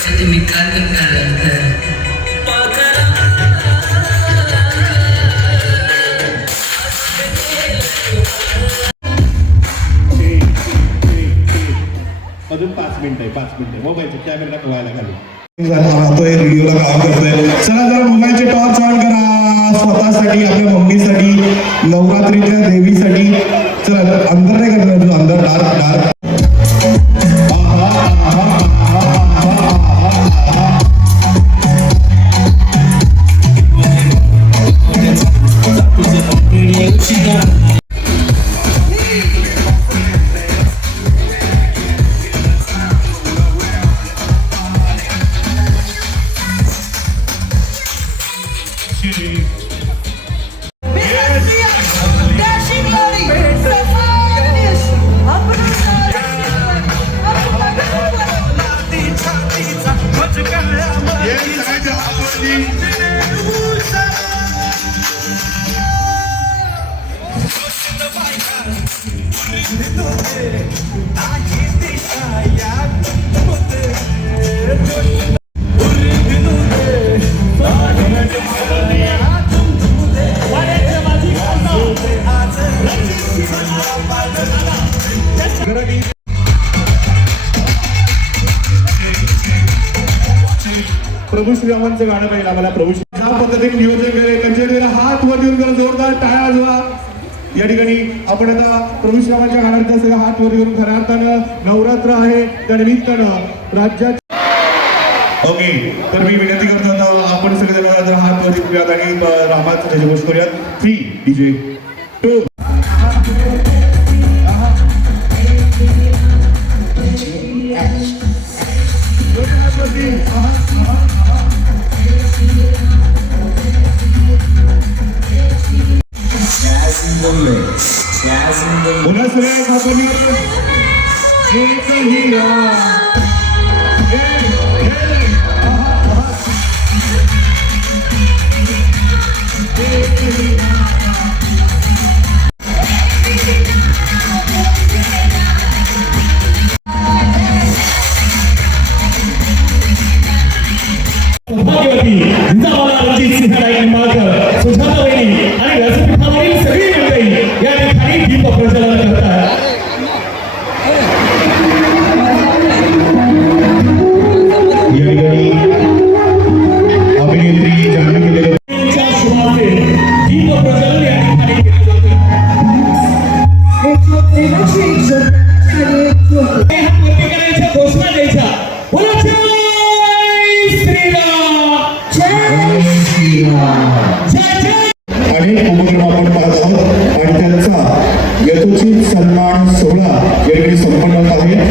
प्रेमासाठी मी काय. अजून पाच मिनिटं आहे पाच मिनिटं मोबाईलच्या कॅमेरा ठेवायला घालू. राहतोय व्हिडिओला काम करतोय. चला जरा मोबाईलचे टॉर्च ऑन करा. स्वतःसाठी आपल्या मम्मीसाठी नवरात्रीच्या देवीसाठी. चला अंदर नाही करणार अंदर डार्क डार्क. प्रभू श्रीरामांचं गाणं पाहिजे आम्हाला प्रभू श्री पद्धतीने नियोजन केले त्यांच्या हात वर देऊन जोरदार टाळ्या वाजवा. या ठिकाणी आपण आता प्रभू श्रीरामांच्या गाण्याचा सगळं हात वर घेऊन खऱ्या अर्थानं नवरात्र आहे त्या निमित्तानं राज्यात ओके तर मी विनंती करतो आता आपण सगळे जण हात वर देऊयात आणि रामाचं घोष गोष्ट करूयात थ्री डीजे टू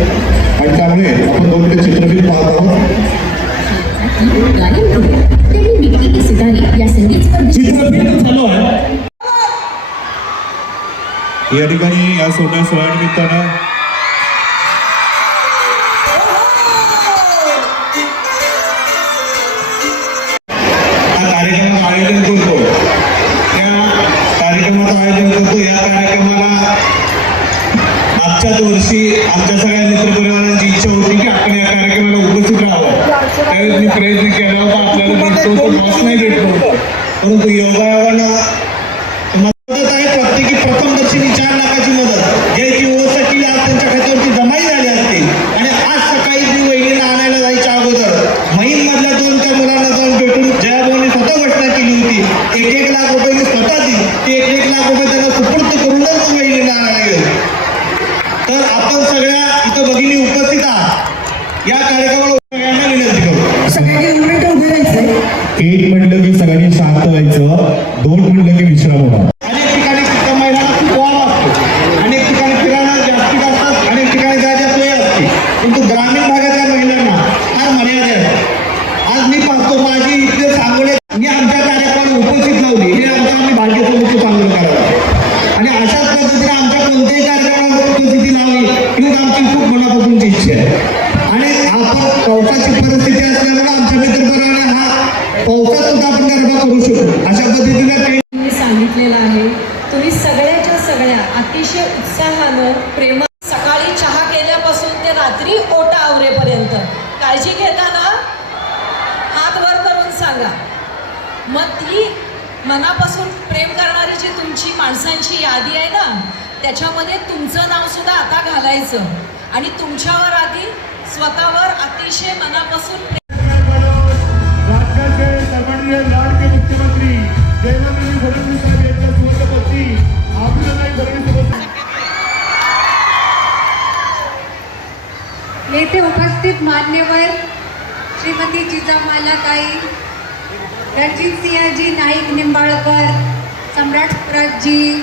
आहे आणि त्यामुळे आपण दोन मिनिटं चित्रफित पाहत आहोत. या संगीत स्पर्धेत चित्रफित चालू आहे. या ठिकाणी या सोहळ्या सोहळ्यानिमित्तानं कार्यक्रमाचं आयोजन करतो त्या कार्यक्रमाचं आयोजन करतो या कार्यक्रमाला मागच्याच वर्षी आमच्या सगळ्या मित्रपरिवारांची इच्छा होती की आपण या कार्यक्रमाला उपस्थित राहावं त्यावेळेस मी प्रयत्न केला होता आपल्याला भेटतो तो बॉस नाही भेटलो होतो परंतु योगायोगानं परंतु ग्रामीण भागातल्या महिलांना फार मर्यादा आहे. आज मी पाहतो माझी इथे सांगोले मी आमच्या कार्यक्रमाला उपस्थित लावली हे आमच्या आम्ही भाग्याचं मुख्य सांगून करावं आणि अशाच पद्धतीने आमच्या कोणत्याही कार्यक्रमाला उपस्थिती लावली ही आमची खूप मनापासूनची इच्छा आहे. आणि आपण पावसाची परिस्थिती असल्यामुळे आमच्या मित्रपरिवाराने हा पावसात सुद्धा आपण गरबा करू शकतो अशा पद्धतीने सांगितलेलं आहे तुम्ही सगळ्याच्या सगळ्या अतिशय उत्साहानं प्रेम रात्री ओटा आवरेपर्यंत. काळजी घेताना हात वर करून सांगा. मग ती मनापासून प्रेम करणारी जी तुमची माणसांची यादी आहे ना त्याच्यामध्ये तुमचं नाव सुद्धा आता घालायचं. आणि तुमच्यावर आधी स्वतःवर अतिशय मनापासून प्रेम उपस्थित मान्यवर श्रीमती जिजामालाताई रणजितसिंहजी नाईक निंबाळकर सम्राट स्वराजजी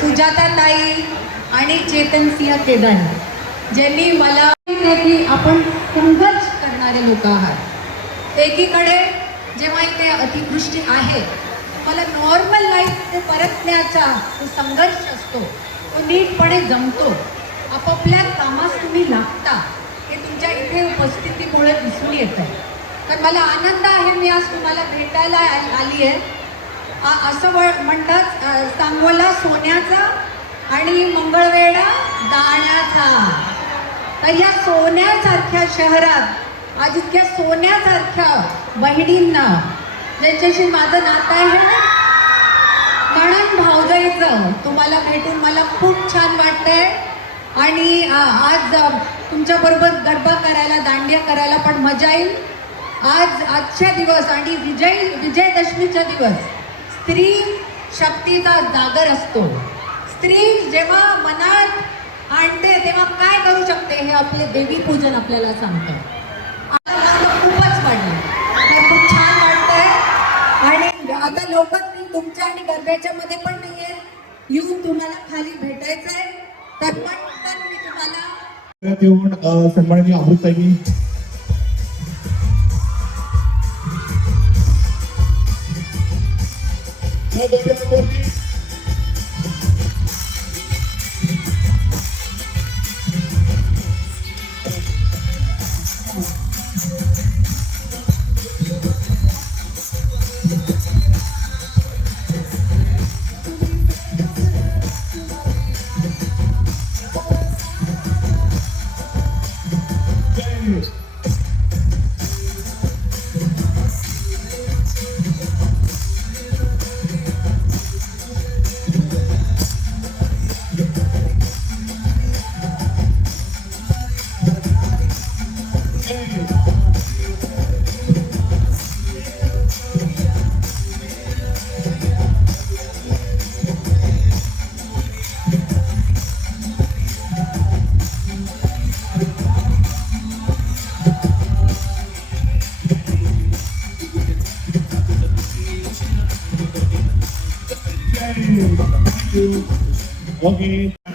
सुजाताताई आणि चेतनसिंह केदार ज्यांनी मला की आपण संघर्ष करणारे लोक आहात. एकीकडे जेव्हा इथे अतिवृष्टी आहे मला नॉर्मल लाईफ ते परतण्याचा जो संघर्ष असतो तो नीटपणे जमतो. आपापल्या कामास तुम्ही लागता. तुमच्या इथे उपस्थितीमुळे दिसून येतं तर मला आनंद आहे मी आज तुम्हाला भेटायला आ- आली आहे असं व म्हणतात सांगोला सोन्याचा आणि मंगळवेढा दाण्याचा. तर या सोन्यासारख्या शहरात आज इतक्या सोन्यासारख्या बहिणींना ज्यांच्याशी माझं नातं आहे म्हणून भाऊजाईचं तुम्हाला भेटून मला खूप छान वाटतंय. आणि आज तुमच्याबरोबर गरबा करायला दांडिया करायला पण मजा येईल. आज आजच्या दिवस आणि विजय विजयदशमीचा दिवस स्त्री शक्तीचा जागर असतो. स्त्री जेव्हा मनात आणते तेव्हा काय करू शकते हे आपले देवी पूजन आपल्याला सांगतं. आता मला खूपच वाढलं खूप छान वाटतंय. आणि आता लोक तुमच्या आणि गरब्याच्या मध्ये पण नाहीये. येऊन तुम्हाला खाली भेटायचंय. तर पण येऊन अ, सन्माननीय अमृताई you.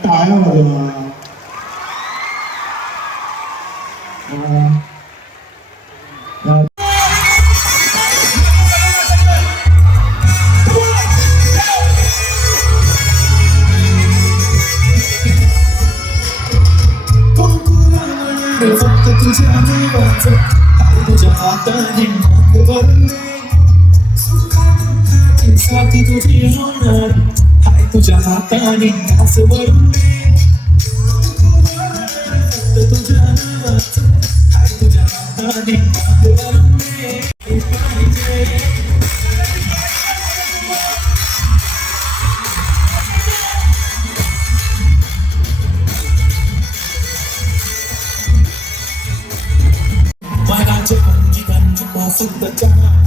टाळ्या वाजवा अ, 사기도 기억나 발도자 하다니 가서 버렸네 발도자 하다니 가서 버렸네 말하지 않기 간직과 속다 짱아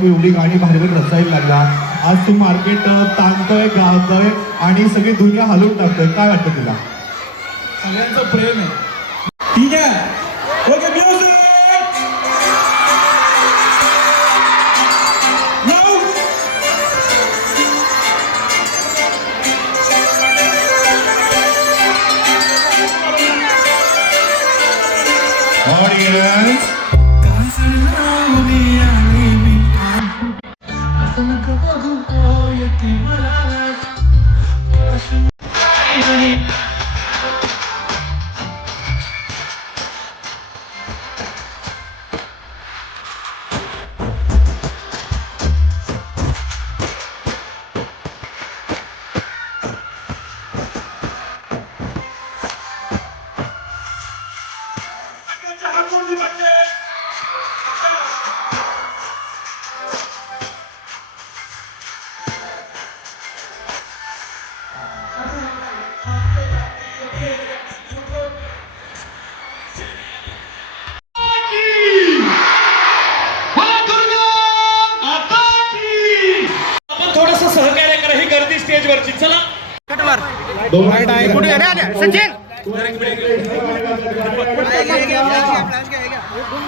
तू एवढी गाणी भारी रचायला लागला. आज तू मार्केट ताणतोय गावतोय आणि सगळी दुनिया हलवून टाकतोय. काय वाटतं तुला? सगळ्यांचं प्रेम आहे. ठीक आहे. ओके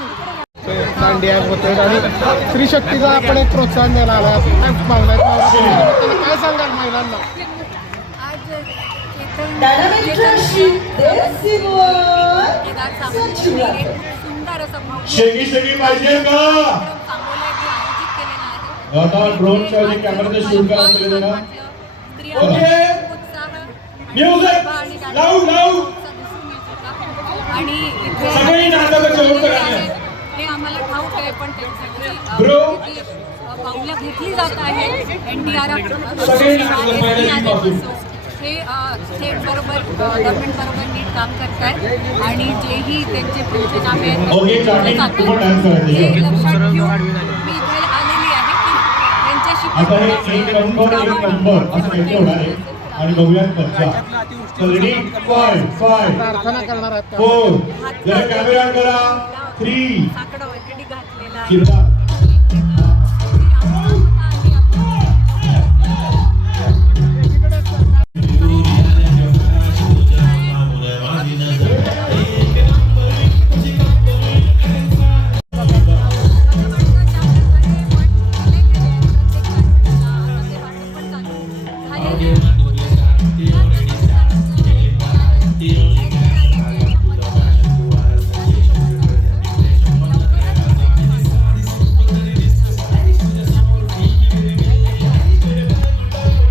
दांडिया होते आणि स्त्री शक्तीचा आपण एक प्रोत्साहन द्यायला आला काय सांगाल महिलांना? शेगी शेगी पाहिजे का? आता ड्रोनच्या शूट करायचं केलं ना. स्त्रियांचा उत्साह म्युझिक आणि लावू लावू सगळी नाटकं जेवण. हे आम्हाला ठाऊक आहे पण Bro. पाऊलं घेतली जात आहे एन डी आर सगळे नाटकं. हे स्टेट बरोबर गव्हर्नमेंट बरोबर नीट काम करतायत. आणि जेही त्यांचे पुढचे नावे आहेत ते लक्षात मी इथे आलेली आहे. की त्यांच्याशी आणि बघूयात मज्जा तर रेडी फाय फाय? फोर जरा कॅमेरा करा. थ्री